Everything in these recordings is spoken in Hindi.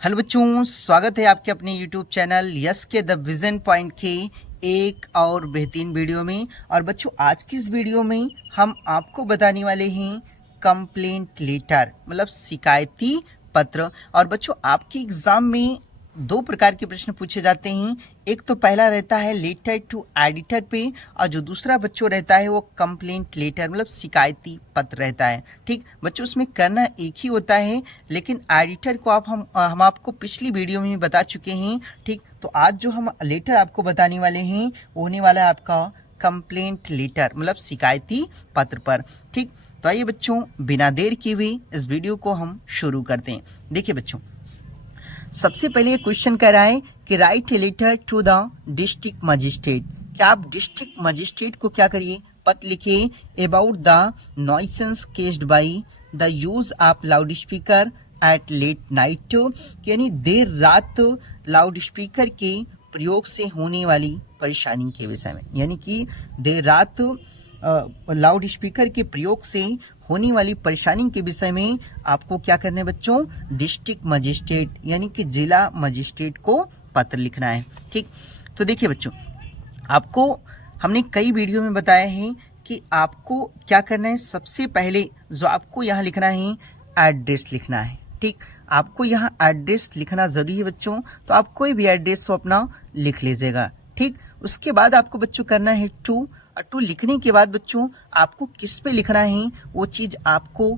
हेलो बच्चों, स्वागत है आपके अपने यूट्यूब चैनल यस के द विजन पॉइंट के एक और बेहतरीन वीडियो में। और बच्चों, आज की इस वीडियो में हम आपको बताने वाले हैं कंप्लेंट लेटर मतलब शिकायती पत्र। और बच्चों, आपके एग्जाम में दो प्रकार के प्रश्न पूछे जाते हैं। एक तो पहला रहता है लेटर टू एडिटर पे, और जो दूसरा बच्चों रहता है वो कंप्लेंट लेटर मतलब शिकायती पत्र रहता है। ठीक बच्चों, उसमें करना एक ही होता है, लेकिन एडिटर को हम आपको पिछली वीडियो में ही बता चुके हैं। ठीक, तो आज जो हम लेटर आपको बताने वाले हैं वो होने वाला है आपका कंप्लेंट लेटर मतलब शिकायती पत्र पर। ठीक, तो आइए बच्चों, बिना देर किए हुए इस वीडियो को हम शुरू करते हैं। देखिए बच्चों, सबसे पहले क्वेश्चन कह रहा है कि write a letter to the district magistrate. क्या आप डिस्ट्रिक्ट मजिस्ट्रेट को क्या करिए, पत्र लिखिए about the nuisance caused by the use of loudspeaker at late night, यानी देर रात लाउड स्पीकर के प्रयोग से होने वाली परेशानी के विषय में। यानी कि देर रात लाउड स्पीकर के प्रयोग से होने वाली परेशानी के विषय में आपको क्या करना है बच्चों, डिस्ट्रिक्ट मजिस्ट्रेट यानी कि जिला मजिस्ट्रेट को पत्र लिखना है। ठीक, तो देखिए बच्चों, आपको हमने कई वीडियो में बताया है कि आपको क्या करना है। सबसे पहले जो आपको यहाँ लिखना है, एड्रेस लिखना है। ठीक, आपको यहाँ एड्रेस लिखना जरूरी है बच्चों, तो आप कोई भी एड्रेस को अपना लिख लीजिएगा। ठीक, उसके बाद आपको बच्चों करना है टू, और टू लिखने के बाद बच्चों आपको किस पे लिखना है वो चीज़ आपको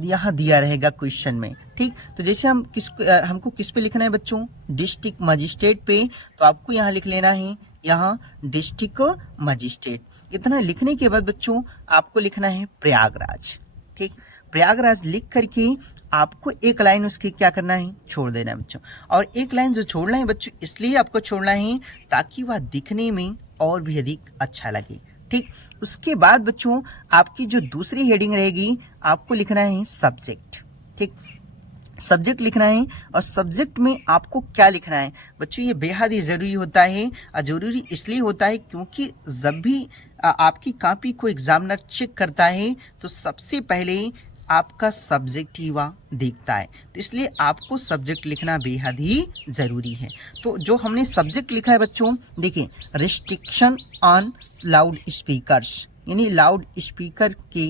यहाँ दिया रहेगा क्वेश्चन में। ठीक, तो जैसे हमको किस पे लिखना है बच्चों, डिस्ट्रिक्ट मजिस्ट्रेट पे, तो आपको यहाँ लिख लेना है यहाँ डिस्ट्रिक्ट मजिस्ट्रेट। इतना लिखने के बाद बच्चों आपको लिखना है प्रयागराज। ठीक, प्रयागराज लिख करके आपको एक लाइन उसकी क्या करना है, छोड़ देना है बच्चों। और एक लाइन जो छोड़ना है बच्चों इसलिए आपको छोड़ना है ताकि वह दिखने में और भी अधिक अच्छा लगे। ठीक, उसके बाद बच्चों आपकी जो दूसरी हेडिंग रहेगी आपको लिखना है सब्जेक्ट। ठीक, सब्जेक्ट लिखना है, और सब्जेक्ट में आपको क्या लिखना है बच्चों, ये बेहद ही ज़रूरी होता है। और ज़रूरी इसलिए होता है क्योंकि जब भी आपकी कॉपी को एग्जामिनर चेक करता है तो सबसे पहले आपका सब्जेक्ट ही वह देखता है, तो इसलिए आपको सब्जेक्ट लिखना बेहद ही ज़रूरी है। तो जो हमने सब्जेक्ट लिखा है बच्चों, देखिए रिस्ट्रिक्शन ऑन लाउड स्पीकर्स यानी लाउड स्पीकर की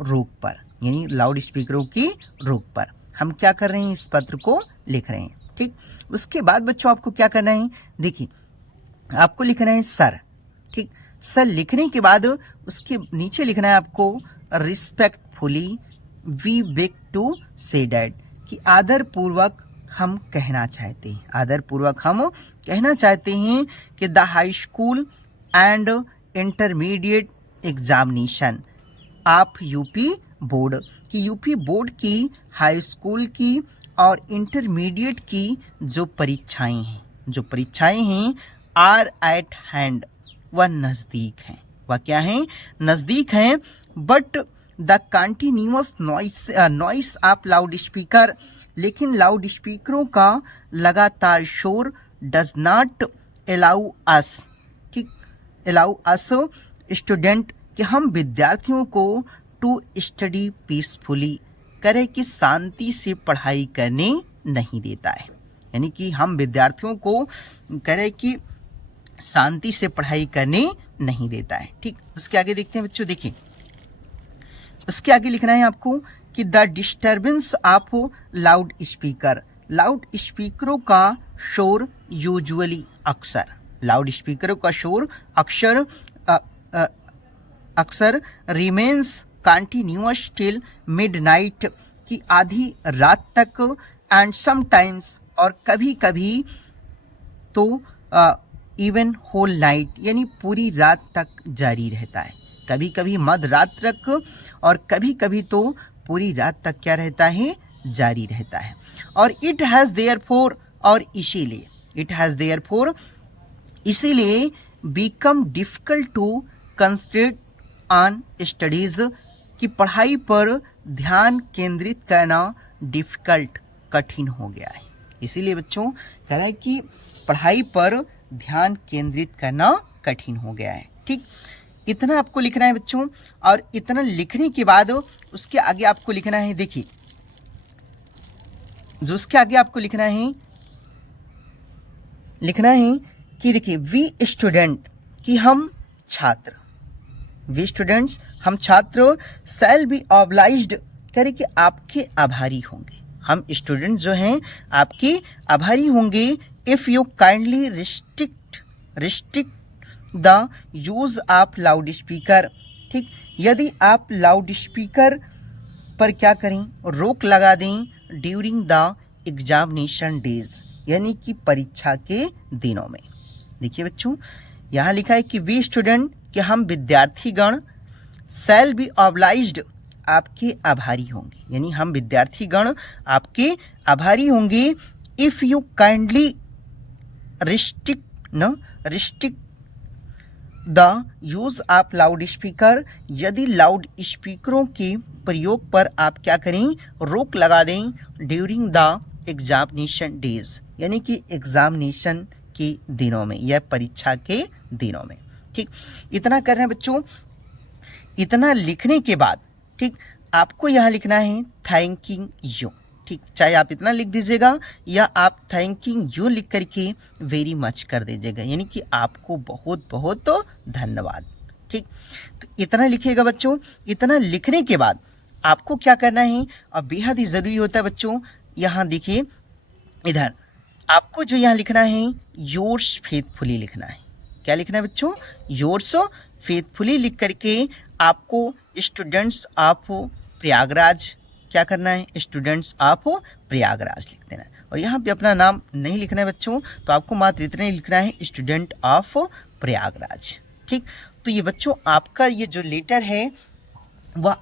रोक पर, यानी लाउड स्पीकरों की रोक पर हम क्या कर रहे हैं, इस पत्र को लिख रहे हैं। ठीक, उसके बाद बच्चों आपको क्या करना है, देखिए आपको लिखना है सर। ठीक, सर लिखने के बाद उसके नीचे लिखना है आपको respectfully we beg to say that, कि आदर पूर्वक हम कहना चाहते हैं, आदर पूर्वक हम कहना चाहते हैं कि the high school and intermediate examination आप यूपी बोर्ड की, यूपी बोर्ड की हाई स्कूल की और इंटरमीडिएट की जो परीक्षाएं हैं आर एट हैंड, वह नज़दीक हैं, वह क्या है, नज़दीक हैं। But the continuous noise of loud speaker, लेकिन लाउड स्पीकरों का लगातार शोर डज नॉट अलाउ अस, ठीक, अलाउ अस स्टूडेंट, कि हम विद्यार्थियों को टू स्टडी पीसफुली करे, कि शांति से पढ़ाई करने नहीं देता है। यानी कि हम विद्यार्थियों को करे कि शांति से पढ़ाई करने नहीं देता है। ठीक, उसके आगे देखते हैं बच्चों, देखिए उसके आगे लिखना है आपको कि the disturbance of loud speaker, loud स्पीकरों का शोर यूजुअली अक्सर, लाउड स्पीकरों का शोर अक्सर रिमेन्स कंटिन्यूअस टिल मिडनाइट, की आधी रात तक, एंड समटाइम्स और कभी कभी तो इवन होल नाइट, यानी पूरी रात तक जारी रहता है। कभी कभी मध्य रात तक और कभी कभी तो पूरी रात तक क्या रहता है, जारी रहता है। और इट हैज़ देयरफॉर, और इसीलिए become difficult to concentrate on studies, की पढ़ाई पर ध्यान केंद्रित करना डिफिकल्ट, कठिन हो गया है। इसीलिए बच्चों कह रहा है कि पढ़ाई पर ध्यान केंद्रित करना कठिन हो गया है। ठीक, इतना आपको लिखना है बच्चों। और इतना लिखने के बाद उसके आगे आपको लिखना है, देखिए जो उसके आगे आपको लिखना है कि देखिए वी स्टूडेंट, कि हम छात्र, वी स्टूडेंट्स हम छात्र, शैल बी ऑब्लाइज्ड, करे कि आपके आभारी होंगे, हम स्टूडेंट जो हैं आपके आभारी होंगे, if you kindly restrict the use of loud speaker, ठीक, यदि आप लाउड स्पीकर पर क्या करें, रोक लगा दें, ड्यूरिंग द एग्जामिनेशन डेज, यानी कि परीक्षा के दिनों में। देखिए बच्चों, यहाँ लिखा है कि वी स्टूडेंट, कि हम विद्यार्थीगण, शैल बी ऑब्लाइज्ड, आपके आभारी होंगे, यानी हम विद्यार्थीगण आपके आभारी होंगे, if you kindly restrict the use of loud speaker, यदि लाउड स्पीकरों के प्रयोग पर आप क्या करें, रोक लगा दें, ड्यूरिंग द एग्जामिनेशन डेज, यानी कि एग्जामिनेशन के दिनों में या परीक्षा के दिनों में। ठीक, इतना कर रहे हैं बच्चों। इतना लिखने के बाद ठीक आपको यहाँ लिखना है थैंकिंग यू, ठीक, चाहे आप इतना लिख दीजिएगा या आप थैंकिंग यू लिख करके वेरी मच कर दीजिएगा, यानी कि आपको बहुत बहुत धन्यवाद। ठीक, तो इतना लिखिएगा बच्चों। इतना लिखने के बाद आपको क्या करना है, और बेहद ही ज़रूरी होता है बच्चों, यहाँ देखिए इधर आपको जो यहाँ लिखना है योर्स फेथफुली लिखना है। क्या लिखना है बच्चों, योर्स फेथफुली लिख करके आपको स्टूडेंट्स ऑफ प्रयागराज क्या करना है, स्टूडेंट्स ऑफ प्रयागराज लिख देना है। और यहाँ पे अपना नाम नहीं लिखना है बच्चों, तो आपको मात्र इतना ही लिखना है स्टूडेंट ऑफ प्रयागराज। ठीक, तो ये बच्चों आपका ये जो लेटर है वह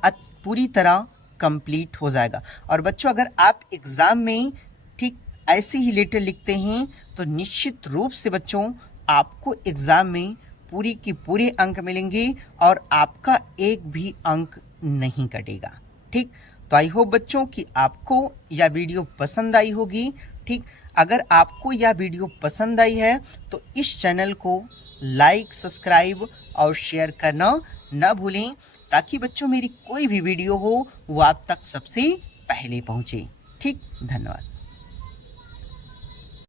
पूरी तरह कंप्लीट हो जाएगा। और बच्चों अगर आप एग्ज़ाम में ठीक ऐसे ही लेटर लिखते हैं तो निश्चित रूप से बच्चों आपको एग्ज़ाम में पूरी की पूरे अंक मिलेंगे और आपका एक भी अंक नहीं कटेगा। ठीक, तो आई होप बच्चों कि आपको यह वीडियो पसंद आई होगी। ठीक, अगर आपको यह वीडियो पसंद आई है तो इस चैनल को लाइक, सब्सक्राइब और शेयर करना न भूलें, ताकि बच्चों मेरी कोई भी वीडियो हो वो आप तक सबसे पहले पहुँचे। ठीक, धन्यवाद।